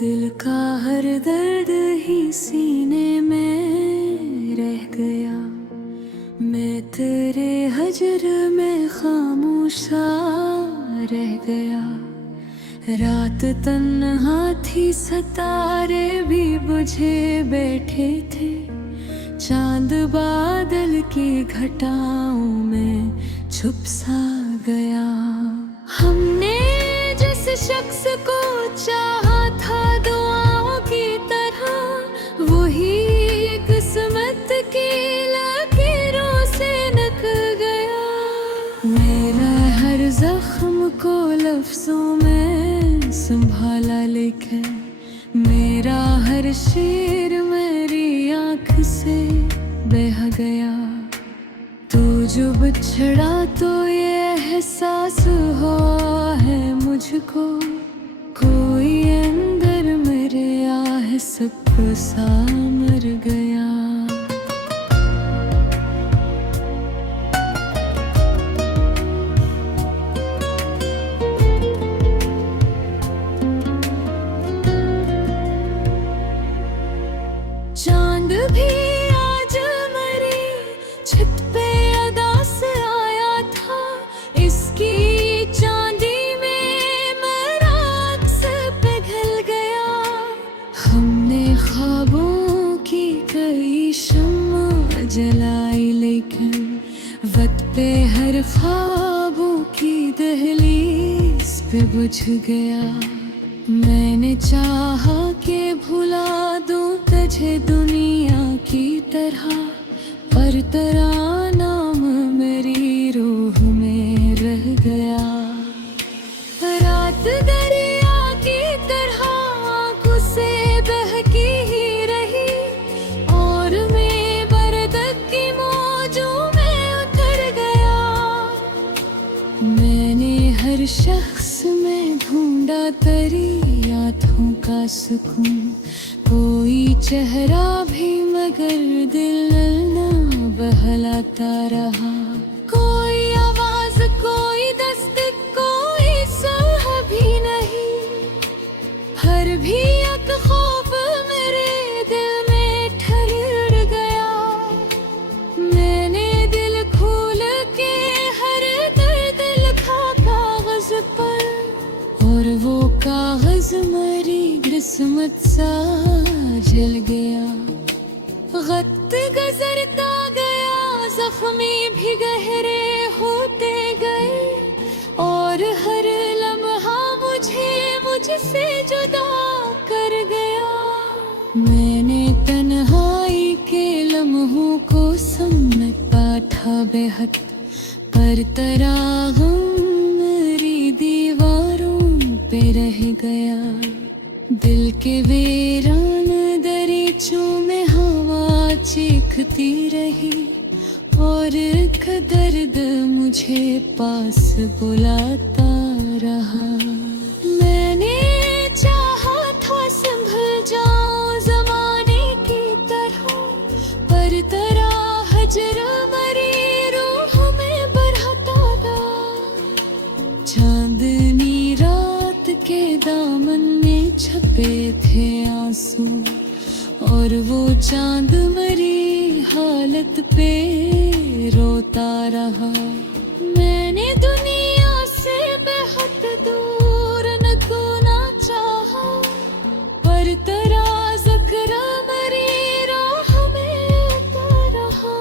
दिल का हर दर्द ही सीने में रह गया। मैं तेरे हजर में खामोशा रह गया। रात तन्हा थी, सितारे भी बुझे बैठे थे। चांद बादल की घटाओं में छुप सा गया। हमने जिस शख्स को चाहा था दुआओं की तरह, वही किस्मत की लकीरों से निकल गया। मेरा हर जख्म को लफ्जों में संभाला, लेकिन मेरा हर शेर मेरी आँख से बह गया। तू जो बिछड़ा तो ये एहसास हुआ है मुझको, कोई अंदर मेरे आह सब सा मर गया। चांद भी आज मरी छत पे अदास आया था। इसकी चांदी में मेरा अक्स पिघल गया। हमने ख्वाबों की कई शम्मा जलाई, लेकिन वक्त पे हर ख्वाबों की दहलीज पे बुझ गया। मैंने चाहा कि भुला दूं तुझे दुनिया की तरह, पर तेरा नाम मेरी रूह में रह गया। रात दरिया की तरह आंखों से बहकी ही रही, और मैं बरदक की मौजों में उतर गया। मैंने हर शख्स में ढूंढा तेरी यादों का सुकून, कोई चेहरा भी मगर दिल ना बहलाता रहा। कोई आवाज, कोई दस्तक, कोई सुलह भी नहीं। हर भी एक खौफ मेरे दिल में ठहर गया। मैंने दिल खोल के हर दर्द लिखा कागज पर, और वो कागज मेरी किस्मत सा जल गया। वक्त गुजरता गया, जख्मी भी गहरे होते गए, और हर लम्हा मुझे मुझसे जुदा कर गया। मैंने तन्हाई के लम्हों को समेटा था बेहद, पर तेरा गम मेरी दीवारों पे रह गया। दिल के वीरान दरीचों में हवा चीखती रही, और एक दर्द मुझे पास बुलाता रहा। मैंने चाहा था संभल जाऊं जमाने की तरह, पर तेरा हजर मेरी रूह में बरहता रहा। चांदनी रात के दामन में छपे थे आंसू, और वो चांद मेरी हालत पे रोता रहा। मैंने दुनिया से बेहद दूर न खोना चाहा, पर तेरा ज़िक्र मेरी राह में आता रहा।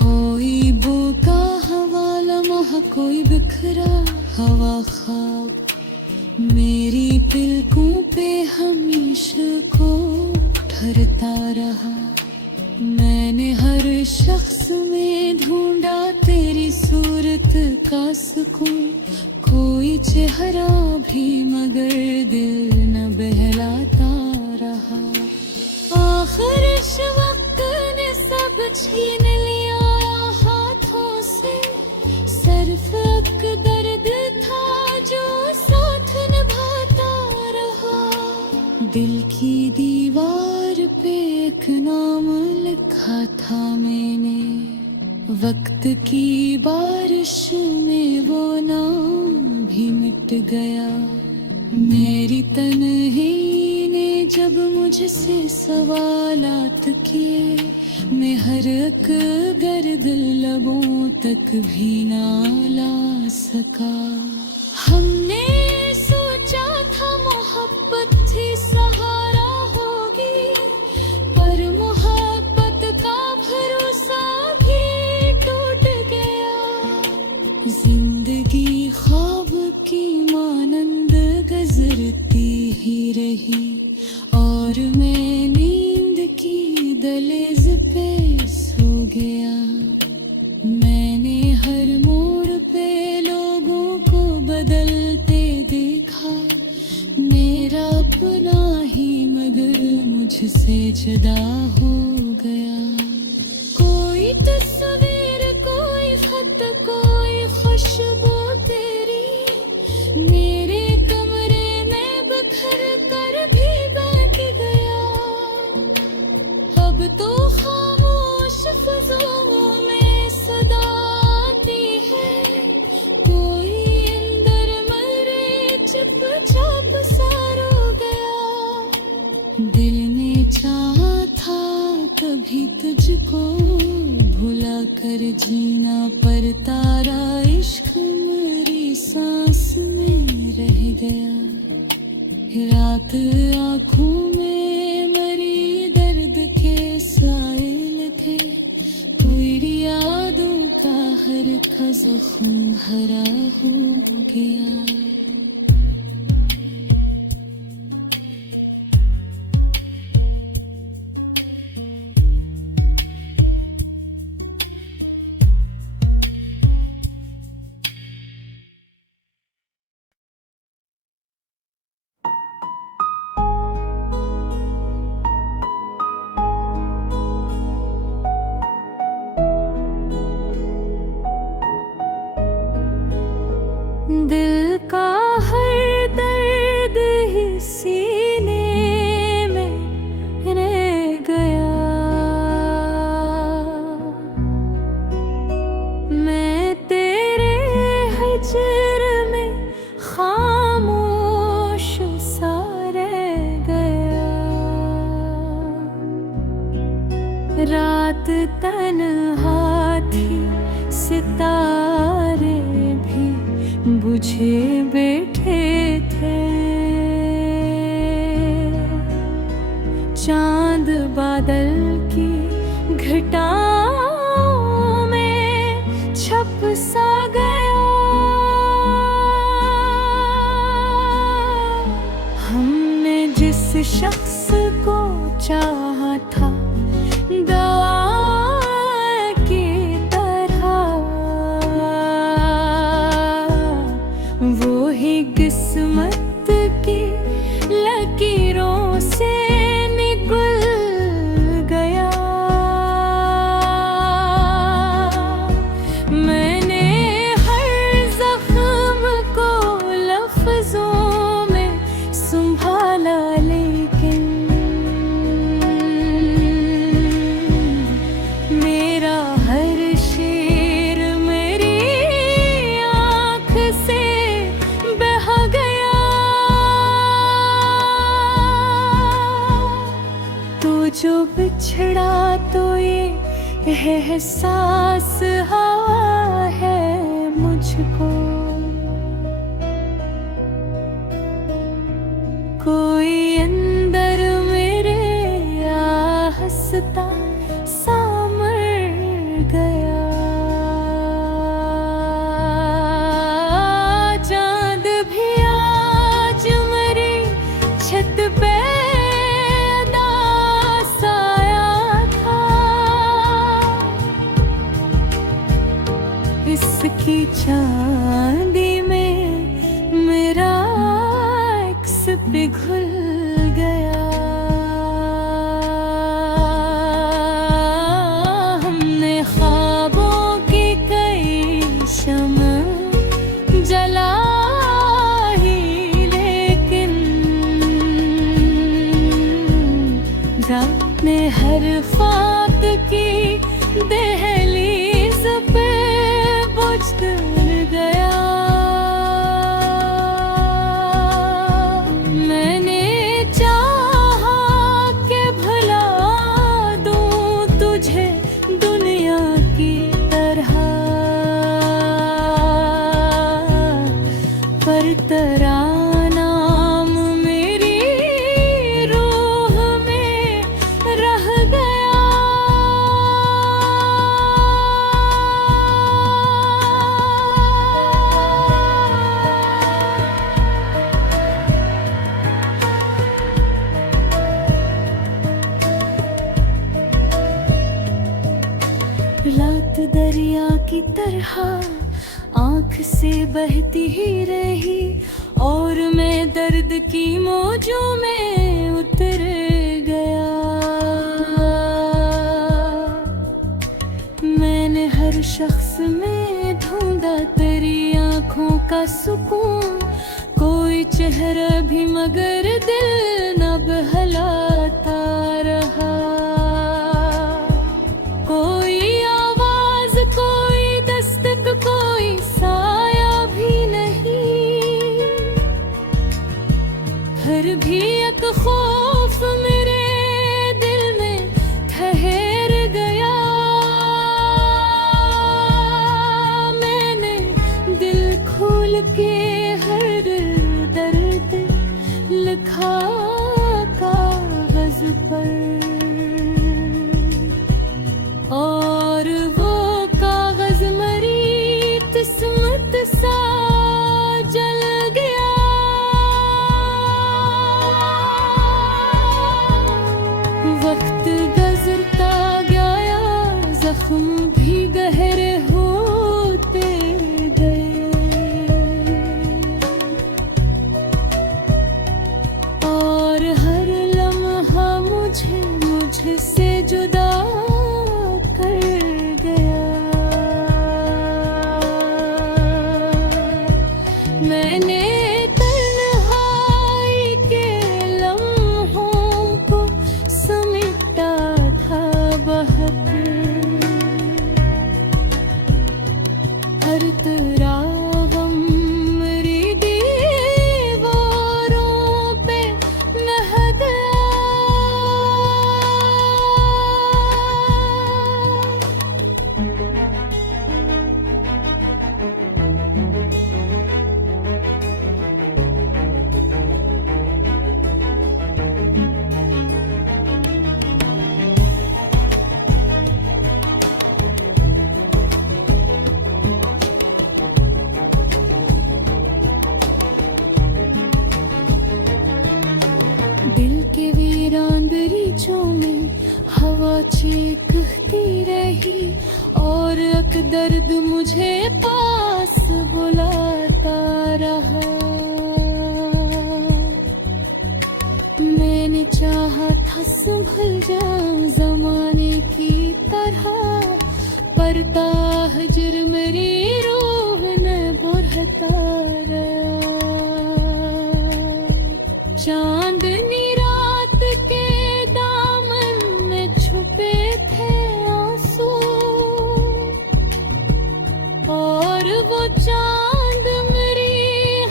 कोई भूखा हवा लम्हा, कोई बिखरा हवा ख्वाब, मेरी पलकों पे हमेशा को ठहरता रहा। मैंने हर शख्स में ढूंढा तेरी सूरत का सुकून, कोई चेहरा भी मगर दिल न बहलाता रहा। आखिर इस वक्त ने सब छीन लिया हाथों से, सिर्फ एक दर्द था जो साथ निभाता रहा। दिल की दीवार पे एक नाम लिखा था मैंने, वक्त की बारिश में वो नाम भी मिट गया। मेरी तन्हाई जब मुझसे सवालात किए, मैं हर एक गर्द लबों तक भी ना ला सका। हमने सोचा था मोहब्बत थी सहारा होगी, पर मोहब्बत का भरोसा भी टूट गया। जिंदगी ख्वाब की मानंद गुजरती ही रही, और मैं नींद की दहलीज पे सो गया। मैंने हर मोड़ पे लोगों को बदलते देखा, मेरा अपना ही मगर मुझसे जुदा हो गया। कोई तस्वीर, कोई खत, कोई खुशबू तेरी मेरे कमरे में बिखर कर भी बैठ गया। अब तो खामोश फिजाओं में सदा आती है, कोई अंदर मरे चुपचाप सा रो गया। दिल ने चाहा था कभी तुझको भुला कर जीना, पर तारा इश्क मेरी सांस में रह गया। रात आँखों में मरी दर्द के साइल थे, कोई यादों का हर जख्म हरा हो गया। दिल का हर दर्द ही सीने में रह गया। मैं तेरे हिज्र में खामोश सा रह गया। रात तन्हा थी, सितारे बुझे बैठे थे। चांद बादल की घटाओं में छप सा गया। हमने जिस शख्स को चाहा था दवा किस्मत की लकीरों से निकल गया। मैंने हर जख्म को लफ्जों में संभाला, लेकिन मेरा हर शेर मेरी आँख से जो बिछड़ा तो ये एहसास हुआ है मुझको। कोई अंदर मेरे हंसता सा मर गया। चांद भी आज मेरी छत पे इसकी चांदी में मेरा अक्स पिघल गया। हमने ख्वाबों की कई शम्म जला ही, लेकिन रात ने हर फाक की दहलीज पे बुझ गया। मैंने चाहा हर तरानाम मेरी रूह में रह गया। रात दरिया की तरह आँख से बहती ही रही और मैं दर्द की मौजों में उतर गया। मैंने हर शख्स में ढूंढा तेरी आँखों का सुकून, कोई चेहरा भी मगर दिल न बहलाता रहा। कोई आवाज, कोई दस्तक, कोई साया भी नहीं, फिर भी एक खौफ मेरे दिल में ठहर गया। मैंने दिल खोल के हर दर्द लिखा कागज पर, और वो कागज मरी किस्मत सा जल गया। वक्त गुजरता गया, जख्म भी गहरे होते गए, और हर लम्हा मुझसे जुदा कर गया। मैंने तन्हाई के लम्हों को समेटा था बहुत, हर तरह गम मेरी दीवारों पे महक गया। दिल के वीरान बगीचों में हवा चीखती रही, और एक दर्द मुझे पास बुलाता रहा। मैंने चाहा था संभल जाऊं जमाने की तरह, पर ताहजुर मेरी रूह ने बुरहता रहा। चांदनी रात के दामन में छुपे थे आंसू, और वो चांद मेरी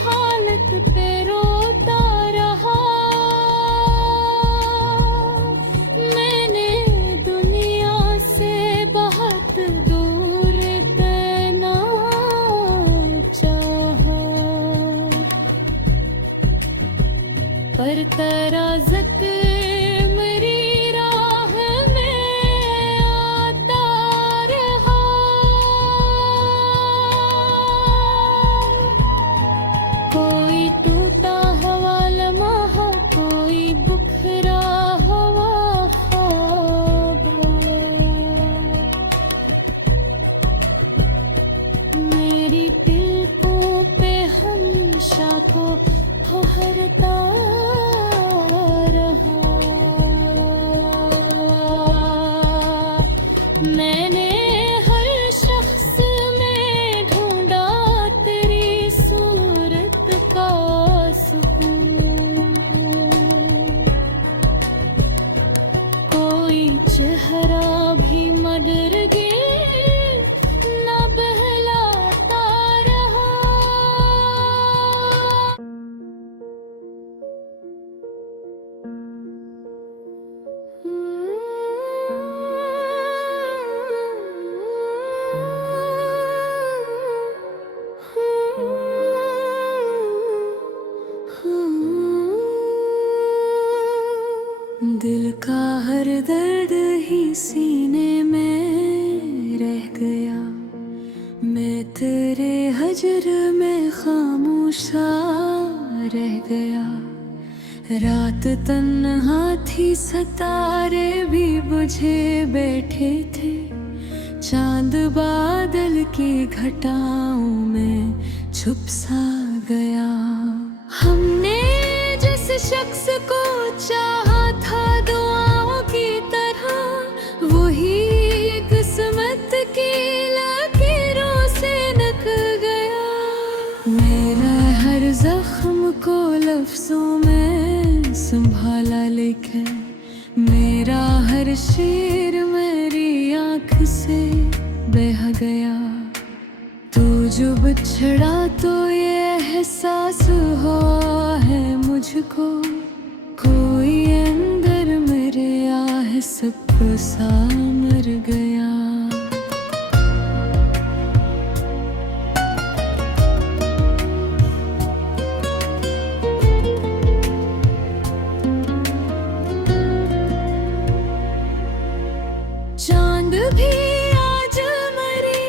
हालत पे रोता रहा। मैंने दुनिया से बहुत दूर तैना चाहा, पर तराजत मेरी राह में आता रहा। कोई टूटा हुआ लम्हा, कोई बुखरा हुआ ख्वाब, मेरी दिलों पे हमेशा को ठहरता रहा। मैंने हर शख्स में ढूंढा तेरी सूरत का सुकून, कोई चेहरा भी मडर गया न बहलाता रहा। सा रह गया। रात तन्हा थी, सितारे भी बुझे बैठे थे। चांद बादल की घटाओं में छुप सा गया। हमने जिस शख्स को चाहा था दुआओं की तरह, वही किस्मत की लकीरों से नक गया। मेरा हर जख्म को लफ्जों में संभाला, लेकिन मेरा हर शेर मेरी आँख से बह गया। तू जो बिछड़ा तो ये एहसास हुआ है मुझको, कोई अंदर मेरे आह सब सा मर गया। चांद भी आज मरी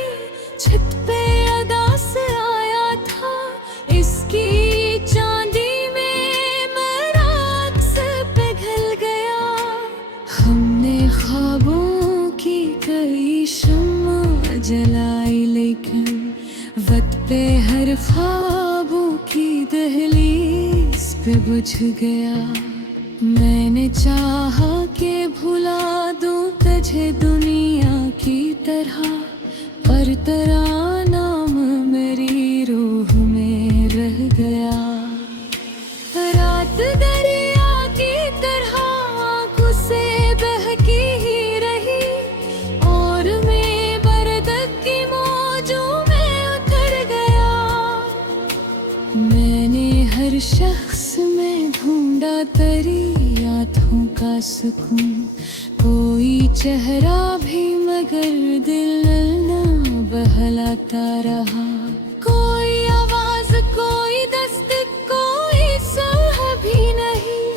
छत पे अदा से आया था। इसकी चांदी में मेरा अक्स पिघल गया। हमने ख्वाबों की कई शम्मा जलाई, लेकिन वक्त पे हर ख्वाबों की दहलीज पे बुझ गया। मैंने चाहा कि भुला दूं तुझे दुनिया की तरह, पर तेरा नाम मेरी रूह में रह गया। रात दरिया की तरह आंखों से बहकी ही रही, और मैं बरदक की मौजों में उतर गया। मैंने हर शख्स में ढूंढा तेरी यादों का सुकून, कोई चेहरा भी मगर दिल न बहलाता रहा। कोई आवाज, कोई दस्तक, कोई सुह भी नहीं,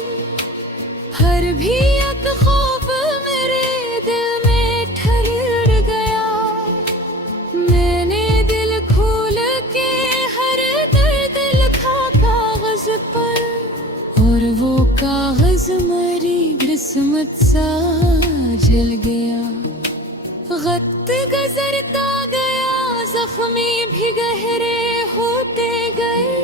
हर भी एक खौफ मेरे दिल में ठहर गया। मैंने दिल खोल के हर दर्द लिखा कागज पर, और वो कागज मेरी किस्मत सा जल गया। वक्त गुजरता गया, जख्मी भी गहरे होते गए,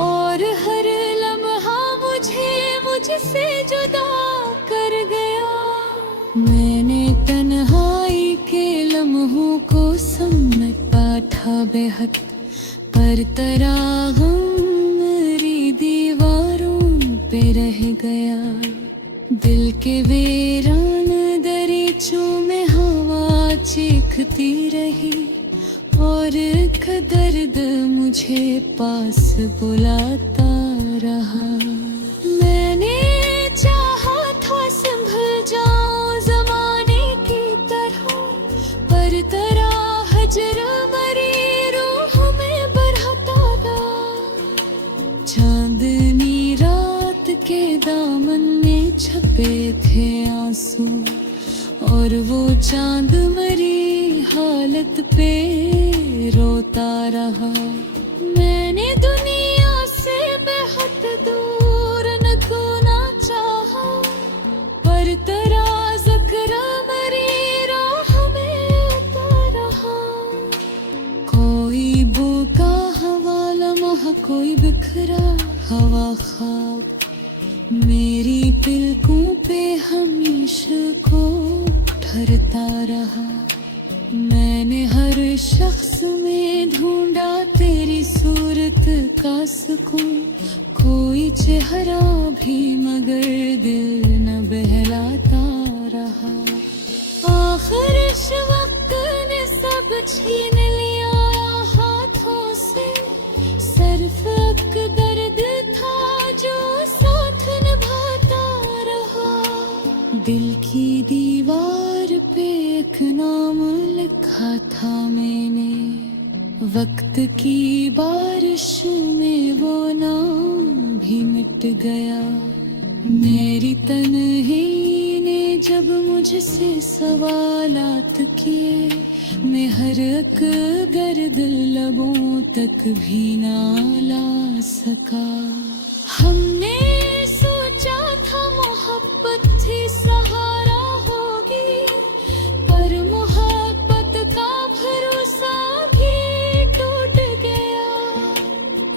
और हर लम्हा मुझे मुझसे जुदा कर गया। मैंने तन्हाई के लम्हों को समेटा था बेहद, पर तेरा गम मेरी दीवारों पे रह गया। दिल के वीरान दरीचों में हवा चीखती रही, और एक दर्द मुझे पास बुलाता रहा। मैंने चाहा था संभल जाऊं जमाने की तरह, पर तेरा हजर मरी रूह में बरहता था। चांदनी रात के दामन में छपे थे आंसू, और वो चांद मरी हालत पे रोता रहा। मैंने दुनिया से बेहद दूर न खोना चाहा, पर तेरा ज़िक्र मेरी राह में आता रहा। कोई भूखा हवा लम्हा, कोई बिखरा हवा ख्वाब, मेरी पलकों पे हमेशा को ठहरता रहा। मैंने हर शख्स में ढूंढा तेरी सूरत का सुकून, कोई चेहरा भी मगर दिल न बहलाता रहा। आखिर इस वक्त ने सब छीन लिया हाथों से, सिर्फ एक दर्द था जो साथ निभाता रहा। दिल की दीवार पे एक नाम लिखा था मैंने, वक्त की बारिश में वो नाम भी मिट गया। मेरी तन्हाई ने जब मुझसे सवालात किए, मैं हर एक गर्द लबों तक भी ना ला सका। हमने सोचा था मोहब्बत ही सहारा होगी, पर मोहब्बत का भरोसा भी टूट गया।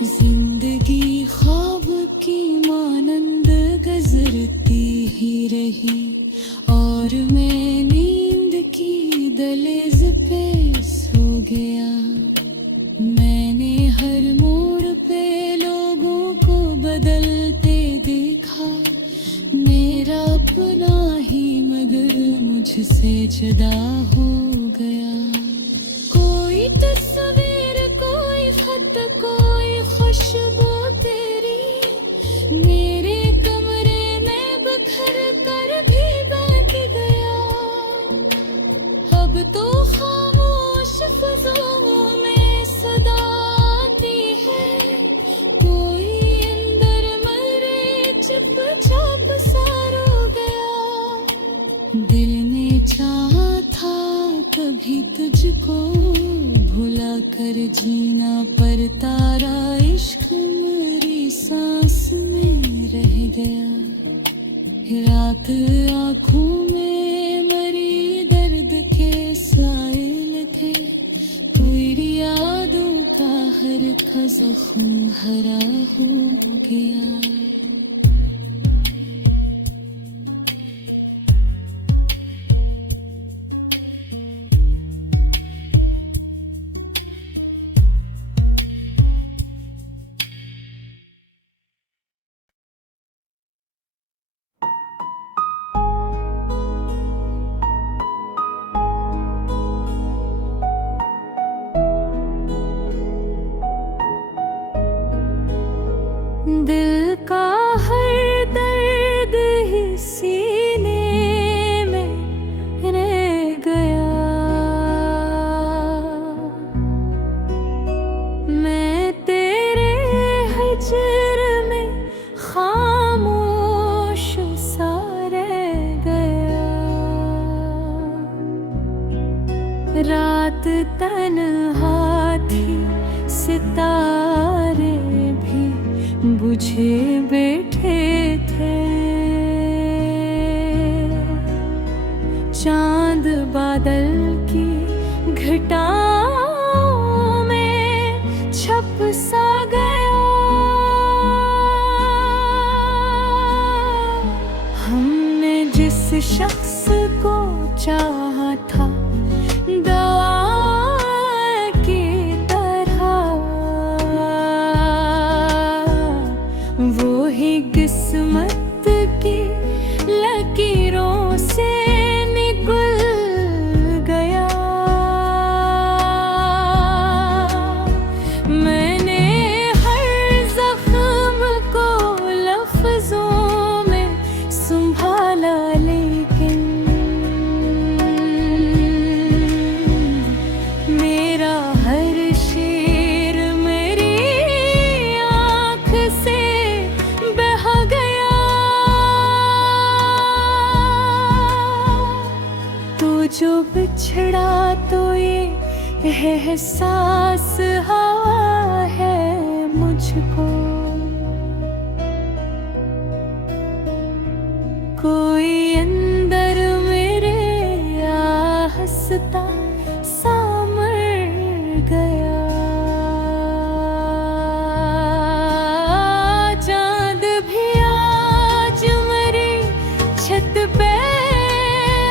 जिंदगी ख्वाब की मानंद गुजरती ही रही, और मैं नींद की दहलीज पे सो गया। मैंने हर मोड़ पे लोगों को बदलते देखा, मेरा अपना ही मगर मुझसे जुदा हो गया। कोई तस्वीर, कोई खत, कोई खुशबू तेरी मेरे कमरे में बिखर कर भी बैठ गया। अब तो खामोश फज़ों में सदा आती है, कोई अंदर मरे चुपचाप सा रो गया। दिल ने चाहा था कभी तुझको भुला कर जीना, पर तारा इश्क मेरी सांस में रह गया। रात आँखों में मरी दर्द के साइल थे, तेरी यादों का हर जख्म हरा हो गया। दिल का हर दर्द ही सीने में रह गया। मैं तेरे हिजर में खामोश सा रह गया। रात तन्हा थी, सितारे भी बुझे बैठे थे। चांद बादल की घटाओं में छप सा गया। हमने जिस शख्स को चाहा था दवा की तरह, वो ही किस्मत की लकीरों से निकल गया। मैंने हर जख्म को लफ्जों में संभाला, लेकिन मेरा हर शेर मेरी आँख से बह गया। तो जो बिछड़ा तो ये एहसास हुआ है मुझको। कोई अंदर मेरे हंसता सा मर गया। चांद भी आज मेरी छत पे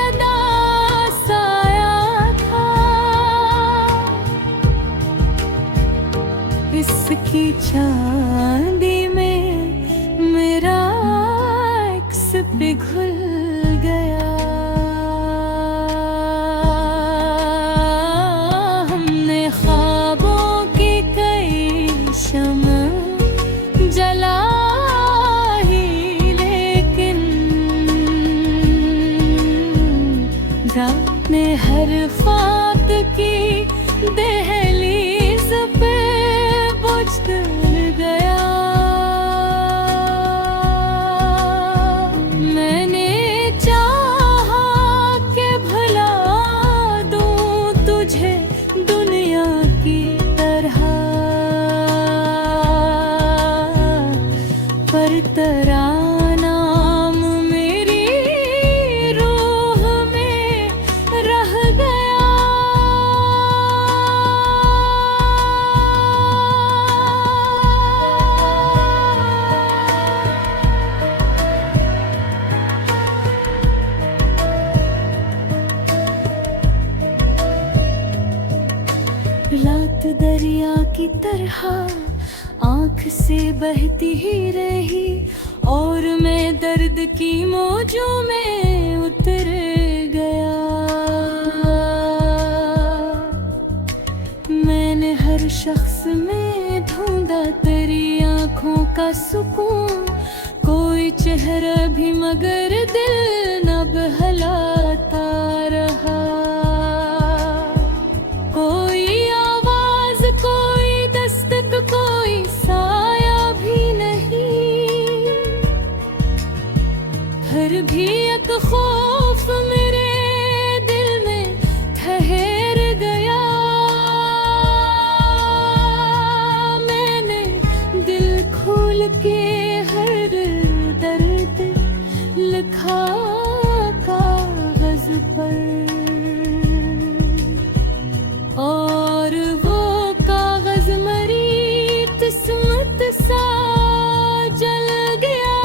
उदास आया था। इसकी चांदी में मेरा अक्स पिघल गया। हमने ख्वाबों की कई शम्म जला ही, लेकिन रात ने हर फात की दहलीज पे बुझ गया। मैंने चाहा कि भुला दूं तुझे दुनिया की तरह, हर तरानाम मेरी रूह में रह गया। रात दरिया की तरह आँख से बहती ही रही और मैं दर्द की मौजों में उतर गया। मैंने हर शख्स में ढूंढा तेरी आँखों का सुकून, कोई चेहरा भी मगर दिल न बहलाता रहा। कोई आवाज, कोई दस्तक, कोई साया भी नहीं। फिर भी एक खौफ मेरे दिल में ठहर गया। मैंने दिल खोल के हर दर्द लिखा कागज पर, और वो कागज मरी किस्मत सा जल गया।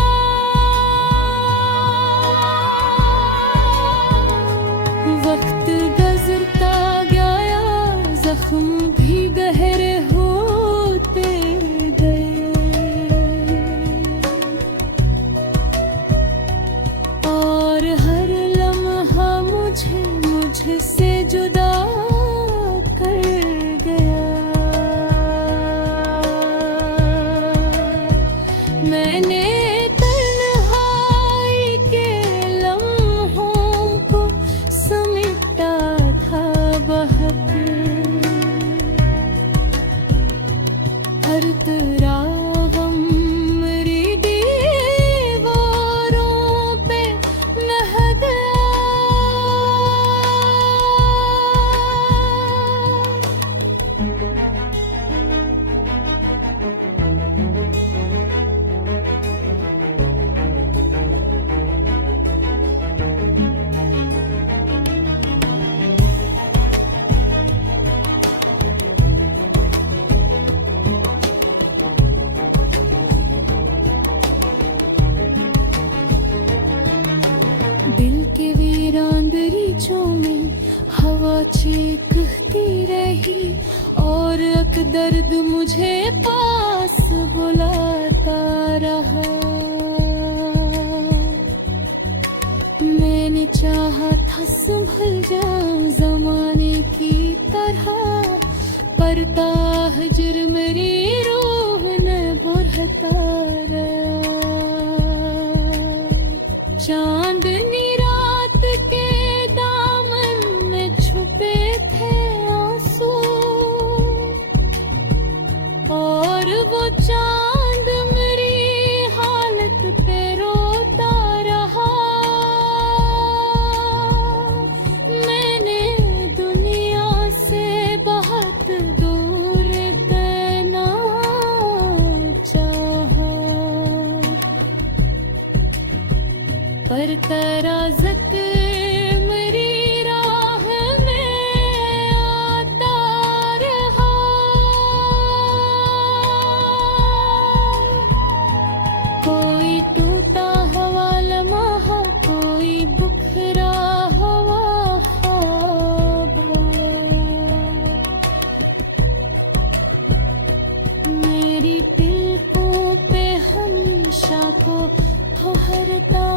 वक्त गुजरता गया, जख्म भी गहरे होते गए, और हर लम्हा मुझसे जुदा कर गया। मैंने तन्हाई के लम्हों को समेटा था बहुत, हर तरह गम मेरी दीवारों पे लह गया। दिल के वीरान दरीचों में हवा चीखती रही, और एक दर्द मुझे पास बुलाता रहा। मैंने चाहा था संभल जाऊं जमाने की तरह, पर ताहजुर मेरी रूह ने बुरहता रहा। चांदनी रात के दामन में छुपे थे आंसू, और वो चांद मेरी हालत पे रोता रहा। मैंने दुनिया से बहुत दूर रहना चाहा, पर तराजत मेरी राह में आता रहा। कोई टूटा हुआ लम्हा, कोई बिखरा हुआ ख्वाब, मेरी दिल पे हमेशा को ठहरता